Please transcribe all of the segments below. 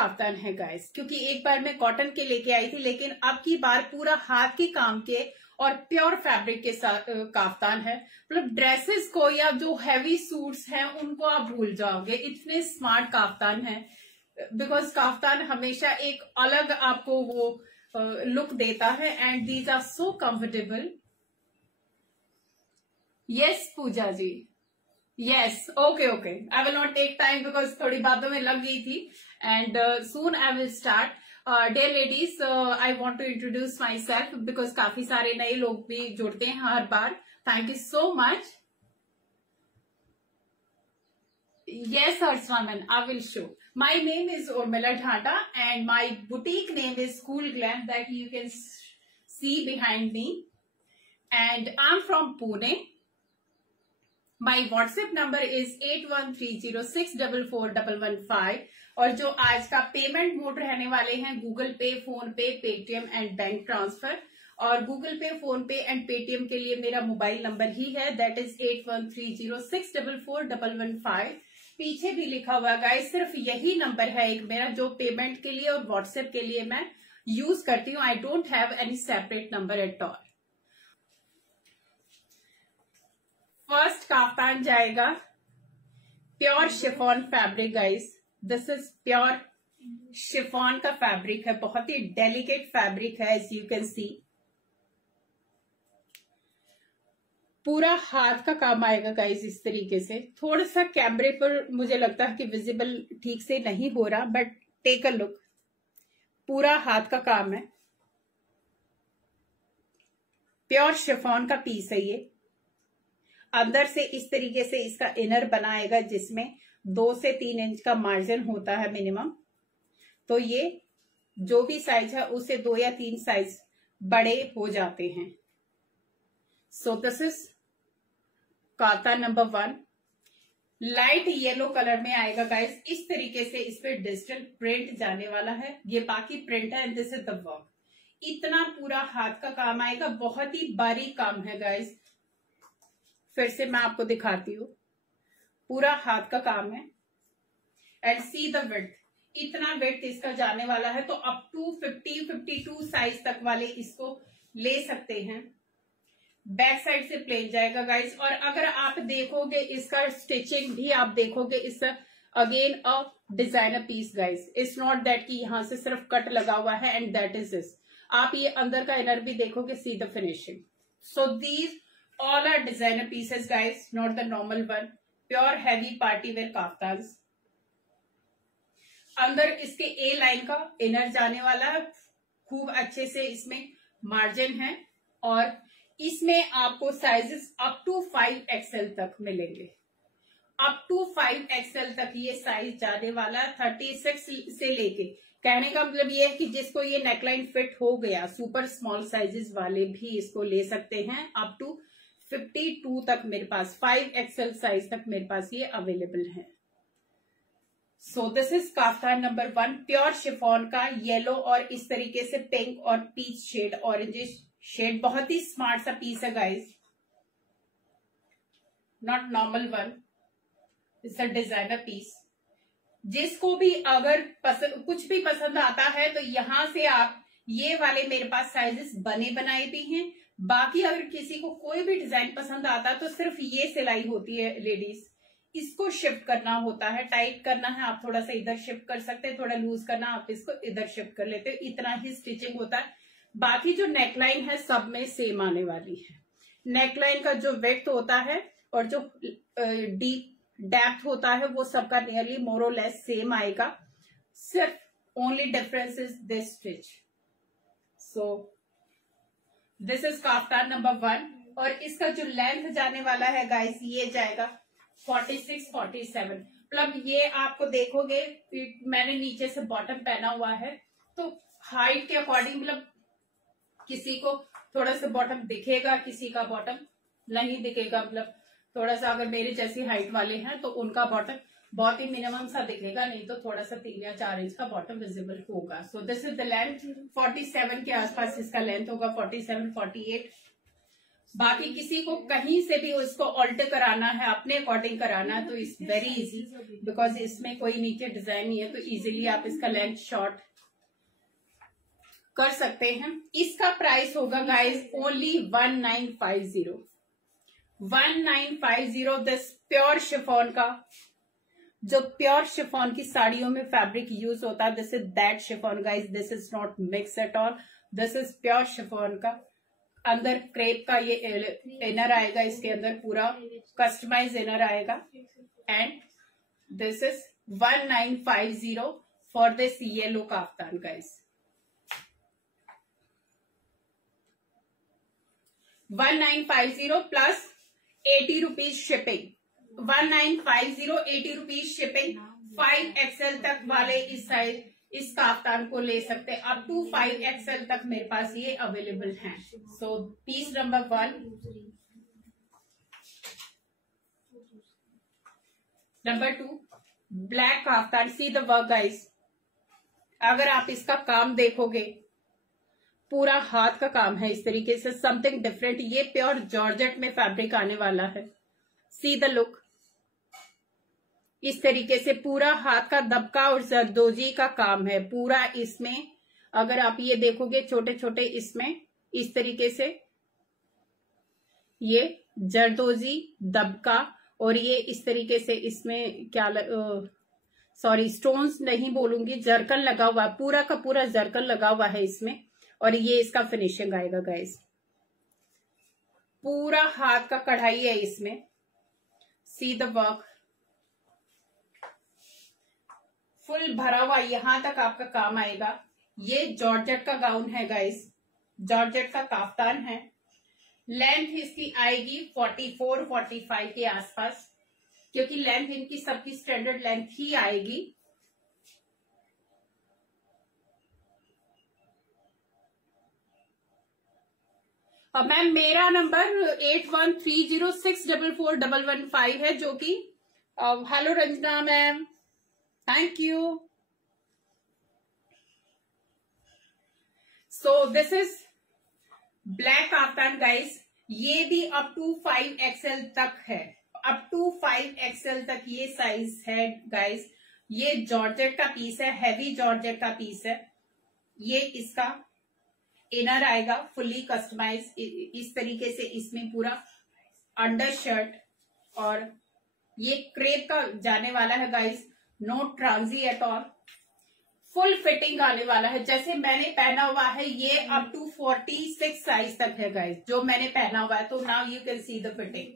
Kaftan है guys, क्योंकि एक बार मैं कॉटन के लेके आई थी, लेकिन अब की बार पूरा हाथ के काम के और प्योर फैब्रिक के साथ काफ्तान है। मतलब ड्रेसेस को या जो हैवी सूट्स हैं उनको आप भूल जाओगे, इतने स्मार्ट काफ्तान है। बिकॉज काफ्तान हमेशा एक अलग आपको वो लुक देता है and these are so comfortable. Yes Pooja ji, yes, okay. I will not take time because थोड़ी बातों में लग गई थी and soon I will start. Dear ladies, I want to introduce myself because काफी सारे नए लोग भी जुड़ते हैं हर बार. Thank you so much. Yes, Arswaman, I will show. My name is Urmila Dhata and my boutique name is Cool Glam that you can see behind me. And I'm from Pune. My WhatsApp number is 8130644115 और जो आज का payment mode रहने वाले हैं Google पे, phone पे, Paytm and bank transfer. और गूगल पे, फोन पे एंड पेटीएम के लिए मेरा मोबाइल नंबर ही है, दैट इज 8130644115। पीछे भी लिखा हुआ गाइस, सिर्फ यही नंबर है एक मेरा जो पेमेंट के लिए और व्हाट्सएप के लिए मैं यूज करती हूँ। I don't have any separate number at all. First kaftan जाएगा pure chiffon fabric guys. This is pure chiffon का फैब्रिक है, बहुत ही डेलिकेट फैब्रिक है एज यू कैन सी। पूरा हाथ का काम आएगा गाइस इस तरीके से। थोड़ा सा कैमरे पर मुझे लगता है कि विजिबल ठीक से नहीं हो रहा, बट टेक अ लुक, पूरा हाथ का काम है। प्योर शिफॉन का पीस है ये। अंदर से इस तरीके से इसका इनर बनाएगा जिसमें 2 से 3 इंच का मार्जिन होता है मिनिमम। तो ये जो भी साइज है उससे 2 या 3 साइज बड़े हो जाते हैं। सो this is kaftan number 1। Light yellow colour में आएगा गाइस। इस तरीके से इस पे डिजिटल प्रिंट जाने वाला है। ये बाकी प्रिंट है and this is the work. इतना पूरा हाथ का काम आएगा, बहुत ही बारीक काम है गाइस। फिर से मैं आपको दिखाती हूँ, पूरा हाथ का काम है। एंड सी द विड्थ, इतना विड्थ इसका जाने वाला है। तो अप टू 50-52 साइज तक वाले इसको ले सकते हैं। बैक साइड से प्लेन जाएगा गाइस। और अगर आप देखोगे इसका स्टिचिंग भी आप देखोगे, is again a designer piece guys. It's not that कि यहां से सिर्फ कट लगा हुआ है एंड दैट इज दिस। आप ये अंदर का इनर भी देखोगे, see the finishing. So these all are designer pieces guys, not the normal one. Pure heavy party wear kaftans। अंदर इसके ए लाइन का इनर जाने वाला है, खूब अच्छे से इसमें मार्जिन है। और इसमें आपको साइजेस अप टू 5XL तक मिलेंगे। अप टू 5XL तक ये साइज जाने वाला, 36 से लेके। कहने का मतलब ये है कि जिसको ये नेकलाइन फिट हो गया, सुपर स्मॉल साइजेस वाले भी इसको ले सकते हैं। अप टू 52 तक मेरे पास, 5XL साइज तक मेरे पास ये अवेलेबल है। So this is kaftan number 1, pure chiffon का येलो और इस तरीके से पिंक और पीच शेड, ऑरेंजिश शेड। बहुत ही स्मार्ट सा पीस है guys, not normal one, it's a designer piece. जिसको भी अगर कुछ भी पसंद आता है तो यहां से आप ये वाले मेरे पास साइजेस बने बनाए भी हैं। बाकी अगर किसी को कोई भी डिजाइन पसंद आता है तो सिर्फ ये सिलाई होती है लेडीज, इसको शिफ्ट करना होता है। टाइट करना है आप थोड़ा सा इधर शिफ्ट कर सकते हैं, थोड़ा लूज करना आप इसको इधर शिफ्ट कर लेते हो, इतना ही स्टिचिंग होता है। बाकी जो नेकलाइन है सब में सेम आने वाली है। नेकलाइन का जो विड्थ होता है और जो डीप डेप्थ होता है वो सबका नियरली मोर और लेस सेम आएगा। सिर्फ only difference is this stitch. So this is kaftan number 1। और इसका जो लेंथ जाने वाला है गाइस, ये जाएगा 46-47। मतलब ये आपको देखोगे, मैंने नीचे से बॉटम पहना हुआ है तो हाइट के अकॉर्डिंग, मतलब किसी को थोड़ा सा बॉटम दिखेगा, किसी का बॉटम नहीं दिखेगा। मतलब थोड़ा सा अगर मेरे जैसी हाइट वाले हैं तो उनका बॉटम बहुत ही मिनिमम सा दिखेगा, नहीं तो थोड़ा सा 3 या 4 इंच का बॉटम विजिबल होगा। सो दिस इज द लेंथ, 47 के आसपास इसका लेंथ होगा, 47-48। बाकी किसी को कहीं से भी उसको ऑल्टर कराना है, अपने अकॉर्डिंग कराना है, तो इट्स वेरी इजी, बिकॉज इसमें कोई नीचे डिजाइन नहीं है, तो इजीली आप इसका लेंथ शॉर्ट कर सकते हैं। इसका प्राइस होगा guys only 1950। 1950 this pure chiffon का, जो प्योर शिफॉन की साड़ियों में फैब्रिक यूज होता है, this is that chiffon guys, this is not mix at all, this is pure chiffon का। अंदर क्रेप का ये इनर आएगा, इसके अंदर पूरा कस्टमाइज इनर आएगा, and this is 1950 for this yellow kaftan guys. 1950 plus 80 rupees shipping, 1950 80 rupees shipping. 5XL तक वाले इस साइज इस काफ्तान को ले सकते हैं, अप टू 5XL तक मेरे पास ये अवेलेबल हैं। So piece number 1। Number 2 black kaftan, see the work guys. अगर आप इसका काम देखोगे, पूरा हाथ का काम है इस तरीके से, समथिंग डिफरेंट। ये प्योर जॉर्जेट में फैब्रिक आने वाला है। सी द लुक, इस तरीके से पूरा हाथ का दबका और जरदोजी का काम है पूरा इसमें। अगर आप ये देखोगे छोटे छोटे इसमें इस तरीके से ये जरदोजी दबका, और ये इस तरीके से इसमें क्या सॉरी स्टोन्स नहीं बोलूंगी, जरकन लगा हुआ, पूरा का पूरा जरकन लगा हुआ है इसमें, और ये इसका फिनिशिंग आएगा गाइस। पूरा हाथ का कढ़ाई है इसमें, सी द वर्क, फुल भरा हुआ यहां तक आपका काम आएगा। ये जॉर्जेट का गाउन है गाइस, जॉर्जेट का काफ्तान है। लेंथ इसकी आएगी 44-45 के आसपास, क्योंकि लेंथ इनकी सबकी स्टैंडर्ड लेंथ ही आएगी। अब मैम मेरा नंबर 8130644115 है, जो कि hello Ranjana ma'am, thank you. So this is black kaftan guys, ये भी अप टू 5XL तक है, अप टू 5XL तक ये साइज है गाइस। ये जॉर्जेट का पीस है, हैवी जॉर्जेट का पीस है। ये इसका इनर आएगा फुल्ली कस्टमाइज इस तरीके से, इसमें पूरा अंडर शर्ट, और ये क्रेप का जाने वाला है गाइस, नो ट्रांजी एट ऑल, फुल फिटिंग आने वाला है। जैसे मैंने पहना हुआ है ये अप टू 46 साइज तक है गाइस, जो मैंने पहना हुआ है। तो now you can see the fitting,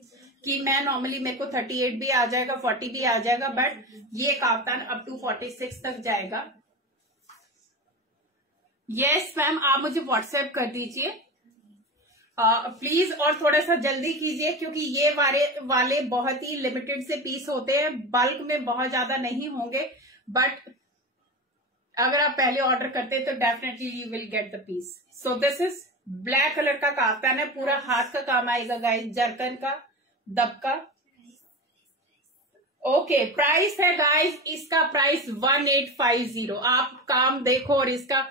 कि मैं नॉर्मली मेरे को 38 भी आ जाएगा, 40 भी आ जाएगा, बट ये काफ्तान अप टू 46 तक जाएगा। यस मैम, आप मुझे व्हाट्सएप कर दीजिए प्लीज, और थोड़ा सा जल्दी कीजिए, क्योंकि ये वाले बहुत ही लिमिटेड से पीस होते हैं, बल्क में बहुत ज्यादा नहीं होंगे, बट अगर आप पहले ऑर्डर करते हैं तो definitely you will get the piece. So this is black colour का काफ्तान है, पूरा हाथ का काम आएगा गाइस, जरकन का दबका। ओके, प्राइस है गाइस, इसका प्राइस 1850। आप काम देखो और इसका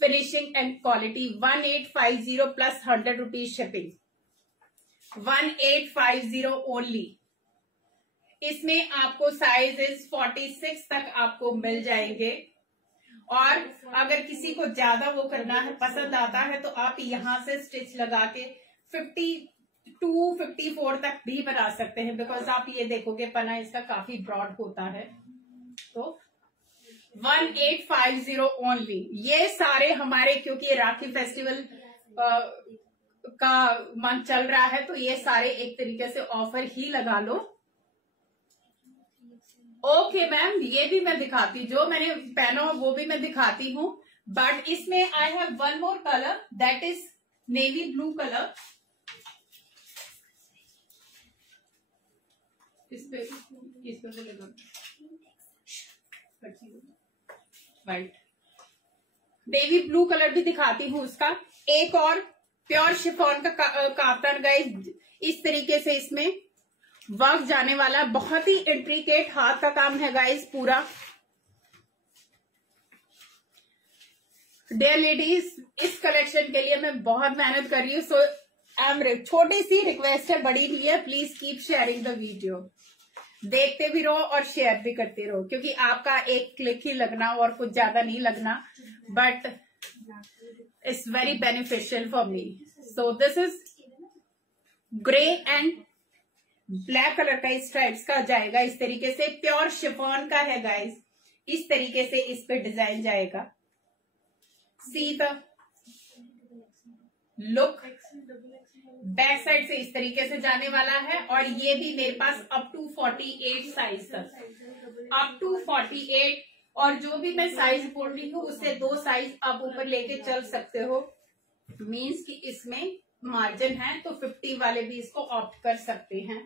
finishing and quality, 1850 plus 100 rupees shipping, 1850 only. इसमें आपको साइजेस 46 तक आपको मिल जाएंगे, और अगर किसी को ज्यादा वो करना है, पसंद आता है, तो आप यहां से स्टिच लगा के 52-54 तक भी बना सकते हैं, बिकॉज आप ये देखोगे पना इसका काफी ब्रॉड होता है। तो 1850 ओनली। ये सारे हमारे, क्योंकि राखी फेस्टिवल का मंथ चल रहा है, तो ये सारे एक तरीके से ऑफर ही लगा लो। ओके मैम, ये भी मैं दिखाती, जो मैंने पहना हो वो भी मैं दिखाती हूँ, बट इसमें I have one more colour, that is navy blue colour. इसपे बोलेगा वाइट, नेवी ब्लू कलर भी दिखाती हूँ उसका। एक और प्योर शिफॉन का काफ्तान गाइस, इस तरीके से इसमें वर्क जाने वाला, बहुत ही इंट्रिकेट हाथ का काम है गाइस पूरा। डियर लेडीज, इस कलेक्शन के लिए मैं बहुत मेहनत कर रही हूँ, सो छोटी सी रिक्वेस्ट है, बड़ी नहीं है, please keep sharing the video. देखते भी रहो और शेयर भी करते रहो, क्योंकि आपका एक क्लिक ही लगना और कुछ ज्यादा नहीं लगना, but it's very beneficial for me. So this is grey and black colour का इस टाइप्स का जाएगा, इस तरीके से प्योर शिफॉन का है गाइस। इस तरीके से इस पे डिजाइन जाएगा। See the look, back side से इस तरीके से जाने वाला है, और ये भी मेरे पास अप टू 48 साइज तक, अप टू 48, और जो भी मैं साइज बोल रही हूँ उससे 2 साइज आप ऊपर लेके चल सकते हो। मीन्स कि इसमें मार्जिन है तो 50 वाले भी इसको ऑप्ट कर सकते हैं।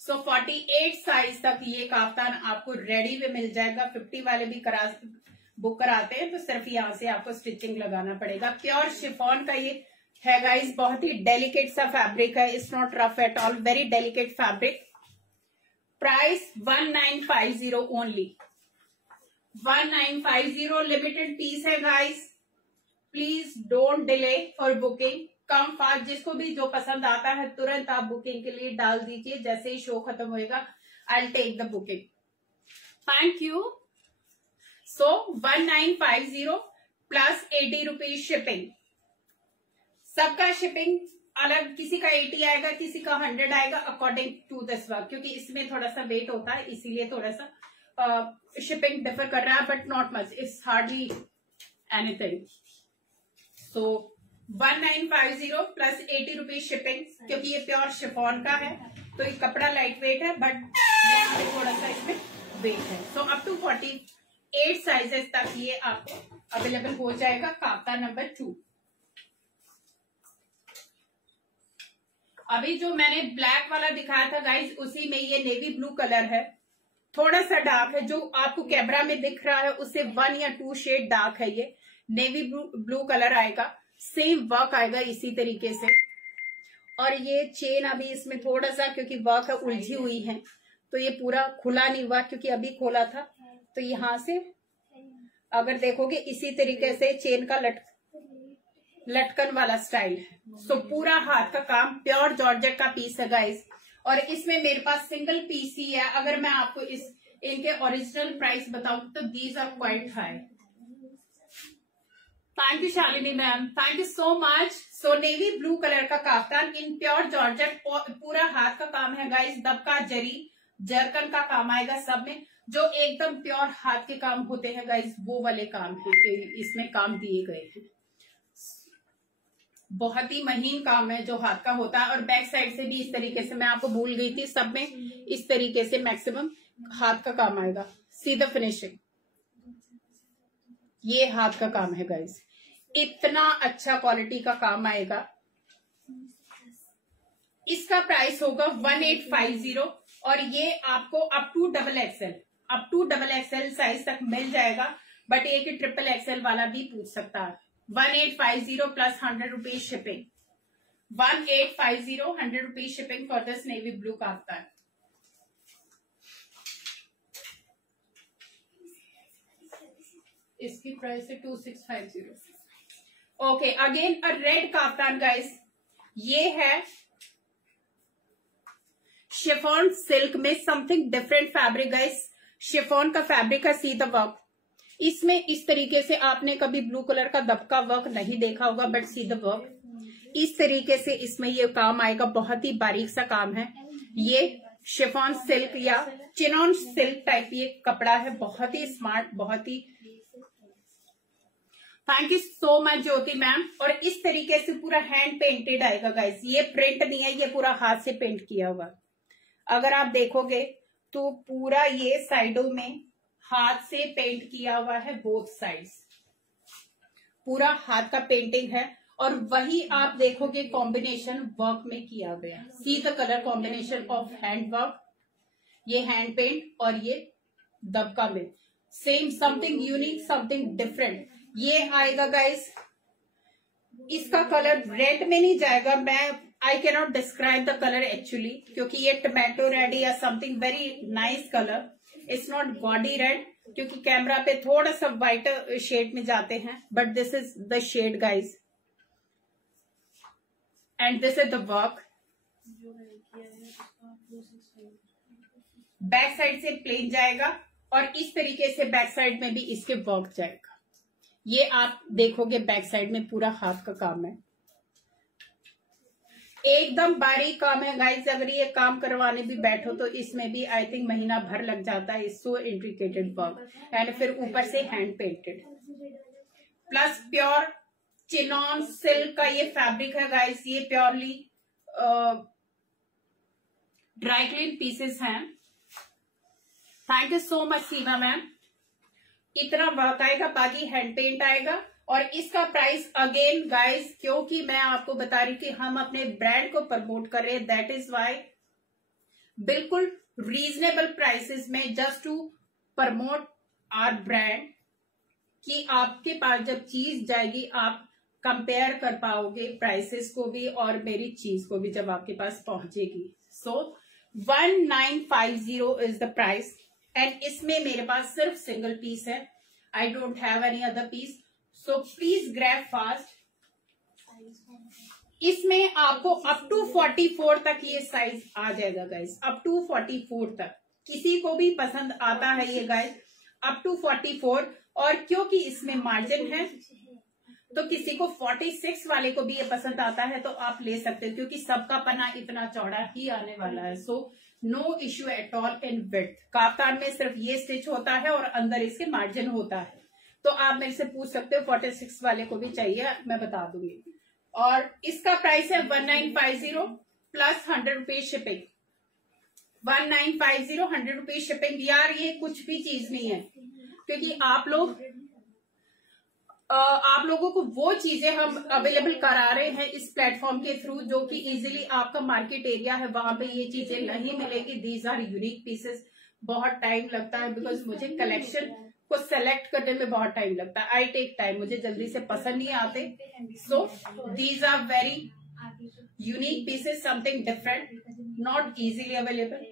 सो 48 साइज तक ये काफ्तान आपको रेडी में मिल जाएगा। 50 वाले भी बुक कराते हैं तो सिर्फ यहाँ से आपको स्टिचिंग लगाना पड़ेगा। प्योर शिफॉन का ये है गाइस, बहुत ही डेलिकेट सा फैब्रिक है, it's not rough at all, very delicate fabric. Price 1950 only, 1950, limited piece है guys. Please don't delay for booking, come fast, जिसको भी जो पसंद आता है तुरंत आप बुकिंग के लिए डाल दीजिए। जैसे ही शो खत्म होएगा I will take the booking. Thank you. So 1950 plus 80 rupees shipping. सबका शिपिंग अलग, किसी का 80 आएगा, किसी का 100 आएगा, अकॉर्डिंग टू दिस वर्क, क्योंकि इसमें थोड़ा सा वेट होता है, इसीलिए थोड़ा सा शिपिंग डिफर कर रहा है, but not much, it's hardly anything. So 1950 plus 80 rupees shipping, क्योंकि ये प्योर शिफॉन का है तो ये कपड़ा लाइट वेट है, बट थोड़ा सा इसमें वेट है। सो अप टू 48 साइजेस तक ये आपको अवेलेबल हो जाएगा। Kaftan number 2। अभी जो मैंने ब्लैक वाला दिखाया था गाइज, उसी में ये नेवी ब्लू कलर है, थोड़ा सा डार्क है, जो आपको कैमरा में दिख रहा है उससे 1 या 2 शेड डार्क है। ये नेवी ब्लू कलर आएगा, सेम वर्क आएगा इसी तरीके से। और ये चेन अभी इसमें थोड़ा सा, क्योंकि वर्क उलझी हुई है तो ये पूरा खुला नहीं हुआ, क्योंकि अभी खोला था। तो यहां से अगर देखोगे इसी तरीके से चेन का लटकन वाला स्टाइल है। सो पूरा हाथ का काम, प्योर जॉर्जेट का पीस है गाइस, और इसमें मेरे पास सिंगल पीस ही है। अगर मैं आपको इनके ओरिजिनल प्राइस बताऊं तो these are quite high. Thank you Shalini ma'am, thank you so much. So navy blue colour का काफ्तान इन प्योर जॉर्जेट, पूरा हाथ का काम है गाइस, दबका जरी जरकन का काम आएगा सब में। जो एकदम प्योर हाथ के काम होते हैं गाइस, वो वाले काम इसमें काम दिए गए हैं। बहुत ही महीन काम है जो हाथ का होता है, और बैक साइड से भी इस तरीके से, मैं आपको भूल गई थी, सब में इस तरीके से मैक्सिमम हाथ का काम आएगा। सी द फिनिशिंग, ये हाथ का काम है गाइस, इतना अच्छा क्वालिटी का काम आएगा। इसका प्राइस होगा 1850, और ये आपको up to double XL size तक मिल जाएगा, बट एक ट्रिपल एक्सएल वाला भी पूछ सकता है। 1850 plus 100 rupees shipping, 1850 100 rupees shipping for this navy blue kaftan. इसकी प्राइस है 2650। Okay, again a red kaftan guys, ये है शिफॉन सिल्क में, something different fabric guys. Chiffon का फैब्रिक है, सी द वर्क। इसमें इस तरीके से आपने कभी ब्लू कलर का दबका वर्क नहीं देखा होगा, बट सी द वर्क, इस तरीके से इसमें ये काम आएगा, बहुत ही बारीक सा काम है। ये शिफॉन सिल्क या चिनॉन सिल्क टाइप ये कपड़ा है, बहुत ही स्मार्ट, बहुत ही। Thank you so much Jyoti ma'am. और इस तरीके से पूरा हैंड पेंटेड आएगा गाइस, ये प्रिंट नहीं है, ये पूरा हाथ से पेंट किया हुआ। अगर आप देखोगे तो पूरा ये साइडों में हाथ से पेंट किया हुआ है, बोथ साइड्स पूरा हाथ का पेंटिंग है। और वही आप देखोगे कॉम्बिनेशन वर्क में किया गया, see the colour combination of hand work, ये हैंड पेंट और ये दबका में, same something unique, something different ये आएगा गाइस। इसका कलर रेड में नहीं जाएगा, I can not describe the colour actually, क्योंकि ये टोमेटो रेड या something very nice colour, it's not body red, क्योंकि कैमरा पे थोड़ा सा व्हाइट शेड में जाते हैं, but this is the shade guys. And this is the work. Back side से प्लेन जाएगा और इस तरीके से बैक साइड में भी इसके वर्क जाएगा। ये आप देखोगे बैक साइड में पूरा हाथ का काम है, एकदम बारीक काम है गाइस। अगर ये काम करवाने भी बैठो तो इसमें भी आई थिंक महीना भर लग जाता है। सो इंट्रिकेटेड वर्क एंड फिर ऊपर से hand painted plus pure chinon silk का ये फैब्रिक है गाइस। ये प्योरली ड्राई क्लीन पीसेस हैं। Thank you so much Seema ma'am. इतना वर्क आएगा, बाकी हैंड पेंट आएगा। और इसका प्राइस अगेन गाइस, क्योंकि मैं आपको बता रही कि हम अपने ब्रांड को प्रमोट कर रहे हैं, दैट इज वाई बिल्कुल रीजनेबल प्राइसेस में, just to promote our brand, कि आपके पास जब चीज जाएगी आप कंपेयर कर पाओगे प्राइसेस को भी और मेरी चीज को भी जब आपके पास पहुंचेगी। So 1950 is the price and इसमें मेरे पास सिर्फ सिंगल पीस है। I don't have any other piece, so please grab fast. इसमें आपको अप टू 44 तक ये साइज आ जाएगा गाइस, अप टू 44 तक। किसी को भी पसंद आता है ये गाइस, अप टू 44। और क्योंकि इसमें मार्जिन है तो किसी को 46 वाले को भी ये पसंद आता है तो आप ले सकते हो, क्योंकि सबका पन्ना इतना चौड़ा ही आने वाला है। So no issue at all in width. Kaftan में सिर्फ ये स्टिच होता है और अंदर इसके मार्जिन होता है। तो आप मेरे से पूछ सकते हो 46 वाले को भी चाहिए, मैं बता दूंगी। और इसका प्राइस है 1950 plus 100 rupees shipping. 1950 100 rupees shipping. यार ये कुछ भी चीज नहीं है, क्योंकि आप लोगों को वो चीजें हम अवेलेबल करा रहे हैं इस प्लेटफॉर्म के थ्रू, जो कि इजीली आपका मार्केट एरिया है वहां पे ये चीजें नहीं मिलेगी। These are unique pieces. बहुत टाइम लगता है बिकॉज मुझे कलेक्शन को सेलेक्ट करने में बहुत टाइम लगता है। आई टेक टाइम, मुझे जल्दी से पसंद नहीं आते। So these are very unique pieces, something different, not easily available.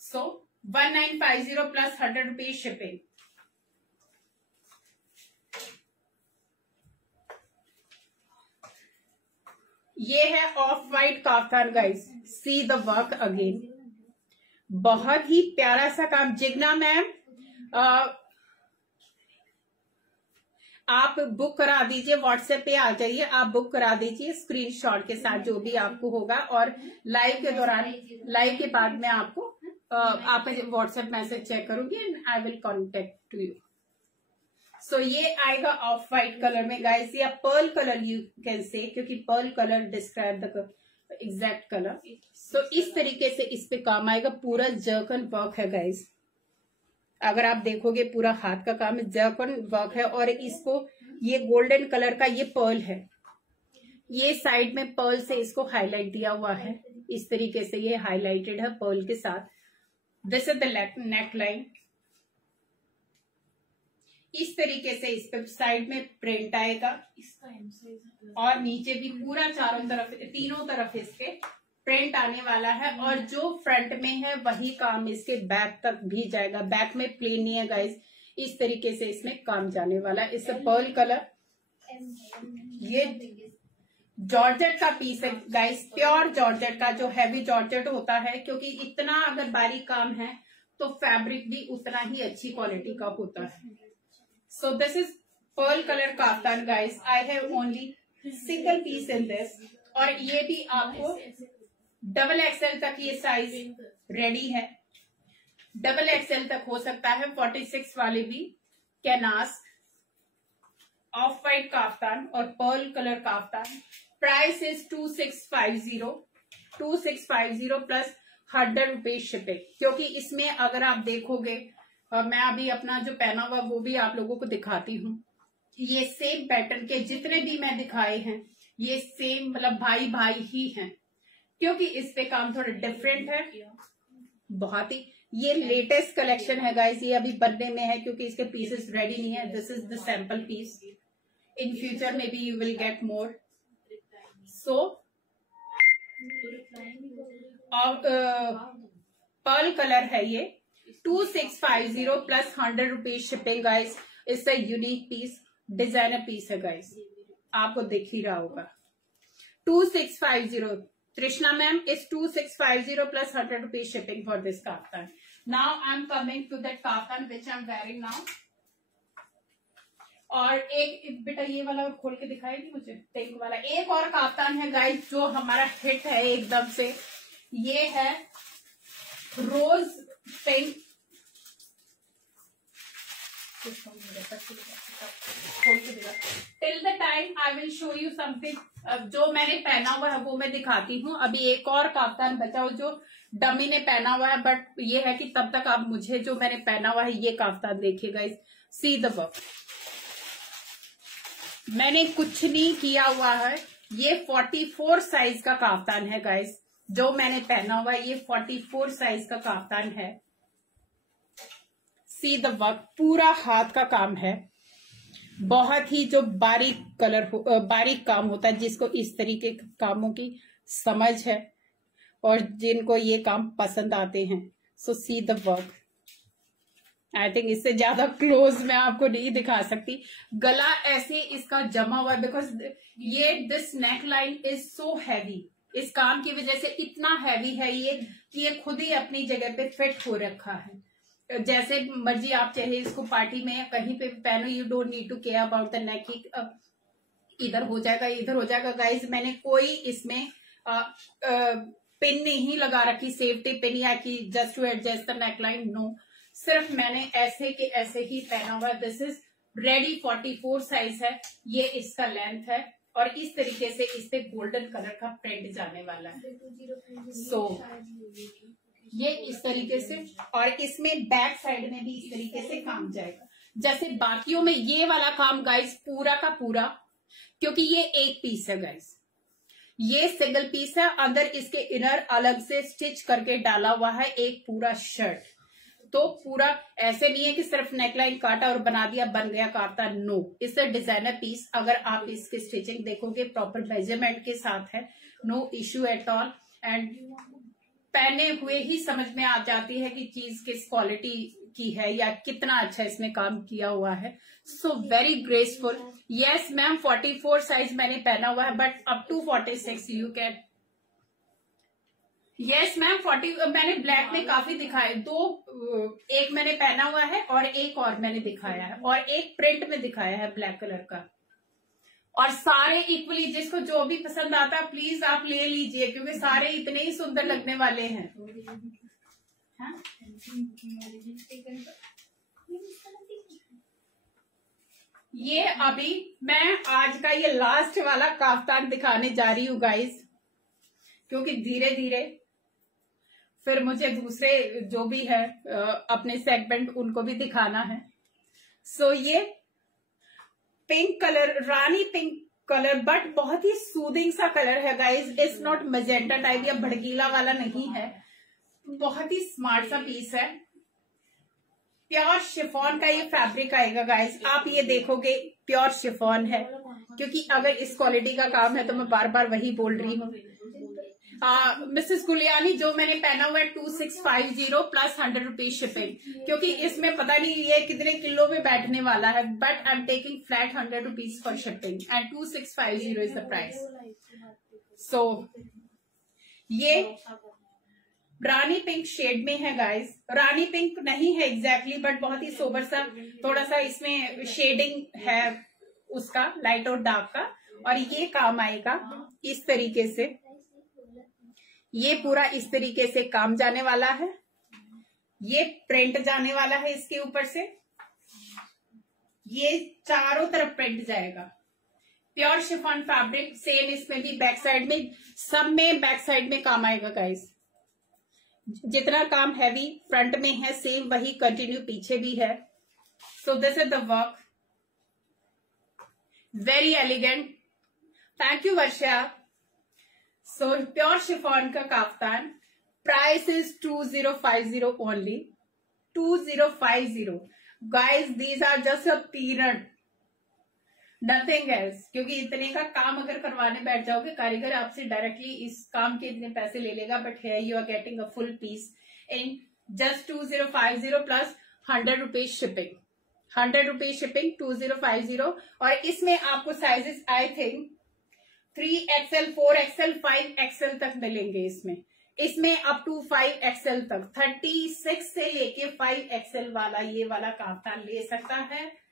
So 1950 plus 100 rupees shipping. ये है off white kaftan guys, see the work again. बहुत ही प्यारा सा काम। जिग्ना मैम आप बुक करा दीजिए, व्हाट्सएप पे आ जाइए, आप बुक करा दीजिए स्क्रीनशॉट के साथ जो भी आपको होगा। और लाइव के दौरान, लाइव के बाद में आपको आप व्हाट्सएप मैसेज चेक करूंगी and I will contact to you. So ये आएगा ऑफ वाइट कलर में गाइस, या pearl colour you can say, क्योंकि pearl colour describe the exact colour. So इस तरीके से इस पे काम आएगा। पूरा जर्कन वर्क है गाइस, अगर आप देखोगे पूरा हाथ का काम जर्कन वर्क है। और इसको ये गोल्डन कलर का ये पर्ल है, ये साइड में पर्ल से इसको हाईलाइट दिया हुआ है। इस तरीके से ये हाईलाइटेड है पर्ल के साथ। This is the neck line. इस तरीके से इस पे साइड में प्रिंट आएगा और नीचे भी पूरा चारों तरफ, तीनों तरफ इसके प्रिंट आने वाला है। और जो फ्रंट में है वही काम इसके बैक तक भी जाएगा। बैक में प्लेन नहीं है गाइस, इस तरीके से इसमें काम जाने वाला है। इससे पर्ल कलर, ये जॉर्जेट का पीस है गाइस, प्योर जॉर्जेट का, जो हैवी जॉर्जेट होता है। क्योंकि इतना अगर बारीक काम है तो फैब्रिक भी उतना ही अच्छी क्वालिटी का होता है। So this is pearl colour kaftan guys. I have only single piece in this. और ये भी आपको डबल एक्सएल तक ये साइज रेडी है, डबल एक्सएल तक हो सकता है। 46 वाले भी can ask. Off white kaftan और pearl colour kaftan. Price is 2650 plus 100 rupees shipping. क्योंकि इसमें अगर आप देखोगे, मैं अभी अपना जो पहना हुआ वो भी आप लोगों को दिखाती हूँ। ये सेम पैटर्न के जितने भी मैं दिखाए हैं ये सेम, मतलब भाई भाई ही हैं। क्योंकि इस पे काम थोड़ा डिफरेंट है बहुत ही। ये लेटेस्ट कलेक्शन है गाइस, ये अभी बनने में है क्योंकि इसके पीसेस रेडी नहीं है। This is the sample piece. In future में be you will get more. So pearl colour है ये। 2650 प्लस 100 रुपीज शिपिंग गाइस। इससे यूनिक पीस, डिजाइनर पीस है गाइस, आपको दिख ही रहा होगा। 2650. Trishna ma'am is 2650 plus 100 rupees shipping for this kaftan. Now I'm coming to that kaftan which I'm wearing now. और एक बेटा ये वाला खोल के दिखाएगी मुझे, पिंक वाला एक और काफ्तान है गाइस जो हमारा हिट है एकदम से। ये है rose pink, till the time I will show you something. जो मैंने पहना हुआ है वो मैं दिखाती हूँ। अभी एक और काफ्तान बचा हो जो डमी ने पहना हुआ है, बट ये है कि तब तक आप मुझे जो मैंने पहना हुआ है ये काफ्तान देखिए गाइस। सी द वर्क, मैंने कुछ नहीं किया हुआ है। ये 44 साइज का काफ्तान है गाइस जो मैंने पहना हुआ है। ये 44 साइज का काफ्तान है। सी द वर्क, पूरा हाथ का काम है। बहुत ही जो बारीक बारीक काम होता है, जिसको इस तरीके के कामों की समझ है और जिनको ये काम पसंद आते हैं। So see the work. I think इससे ज्यादा क्लोज मैं आपको नहीं दिखा सकती। गला ऐसे इसका जमा हुआ है बिकॉज ये this neck line is so heavy. इस काम की वजह से इतना हैवी है ये कि ये खुद ही अपनी जगह पे फिट हो रखा है। जैसे मर्जी आप चाहे इसको पार्टी में या कहीं पे पहनो, you don't need to care about the neck. इधर हो जाएगा इधर हो जाएगा गाइज। मैंने कोई इसमें पिन नहीं लगा रखी, सेफ्टी पिन या कि just to adjust the neck line, no. सिर्फ मैंने ऐसे के ऐसे ही पहना हुआ। दिस इज रेडी 44 साइज है। ये इसका लेंथ है और इस तरीके से इस पे गोल्डन कलर का प्रिंट जाने वाला है। सो ये इस तरीके से, और इसमें बैक साइड में भी इस तरीके से काम जाएगा। जैसे बाकियों में ये वाला काम गाइस पूरा का पूरा, क्योंकि ये एक पीस है गाइस, ये सिंगल पीस है। अंदर इसके इनर अलग से स्टिच करके डाला हुआ है एक पूरा शर्ट। तो पूरा ऐसे नहीं है कि सिर्फ नेकलाइन काटा और बना दिया बन गया काफ्तान, नो। इससे डिजाइनर पीस, अगर आप इसकी स्टिचिंग देखोगे प्रॉपर मेजरमेंट के साथ है, no issue at all. And पहने हुए ही समझ में आ जाती है कि चीज किस क्वालिटी की है या कितना अच्छा इसमें काम किया हुआ है। So very graceful. Yes ma'am 44 size मैंने पहना हुआ है, but up to 46 you can. Yes ma'am 40 मैंने ब्लैक में काफी दिखाए, दो, एक मैंने पहना हुआ है और एक और मैंने दिखाया है और एक प्रिंट में दिखाया है ब्लैक कलर का। और सारे इक्वली, जिसको जो भी पसंद आता प्लीज आप ले लीजिए क्योंकि सारे इतने ही सुंदर लगने वाले हैं। हाँ? ये अभी मैं आज का ये लास्ट वाला काफ्तान दिखाने जा रही हूँ गाइस, क्योंकि धीरे धीरे फिर मुझे दूसरे जो भी है अपने सेगमेंट उनको भी दिखाना है। सो ये pink colour, Rani pink colour, but बहुत ही सूदिंग सा कलर है guys. It's not magenta type या भड़कीला वाला नहीं है, बहुत ही स्मार्ट सा पीस है। प्योर शिफॉन का ये फैब्रिक आएगा गाइस। आप ये देखोगे प्योर शिफॉन है, क्योंकि अगर इस क्वालिटी का काम है तो मैं बार बार वही बोल रही हूँ। मिसेस गुलियानी जो मैंने पहना हुआ है 2650 प्लस 100 रुपीज शिपिंग, क्योंकि इसमें पता नहीं ये कितने किलो में बैठने वाला है, but I am taking flat 100 rupees for shipping and 2650 is the price. So ये रानी पिंक शेड में है गाइस। रानी पिंक नहीं है एग्जैक्टली, बट बहुत ही सोबर सा, थोड़ा सा इसमें शेडिंग है उसका लाइट और डार्क का। और ये काम आएगा इस तरीके से, ये पूरा इस तरीके से काम जाने वाला है। ये प्रिंट जाने वाला है इसके ऊपर से, ये चारों तरफ प्रिंट जाएगा। प्योर शिफॉन फैब्रिक, सेम इसमें भी बैक साइड में, सब में बैक साइड में काम आएगा गाइस। जितना काम हैवी फ्रंट में है सेम वही कंटिन्यू पीछे भी है। So this is the work, very elegant. Thank you Varsha. So pure chiffon का kaftan, price is 2050 only, 2050 guys. These are just a peanut, nothing else. क्योंकि इतने का काम अगर करवाने बैठ जाओगे, कारीगर आपसे डायरेक्टली इस काम के इतने पैसे ले लेगा, but here you are getting a full piece in just 2050 plus 100 rupees shipping. 100 rupees shipping 2050। और इसमें आपको sizes I think 3XL, 4XL, 5XL तक मिलेंगे इसमें अप टू 5XL तक, 36 से लेके 5XL वाला ये वाला काफ्तान ले सकता है।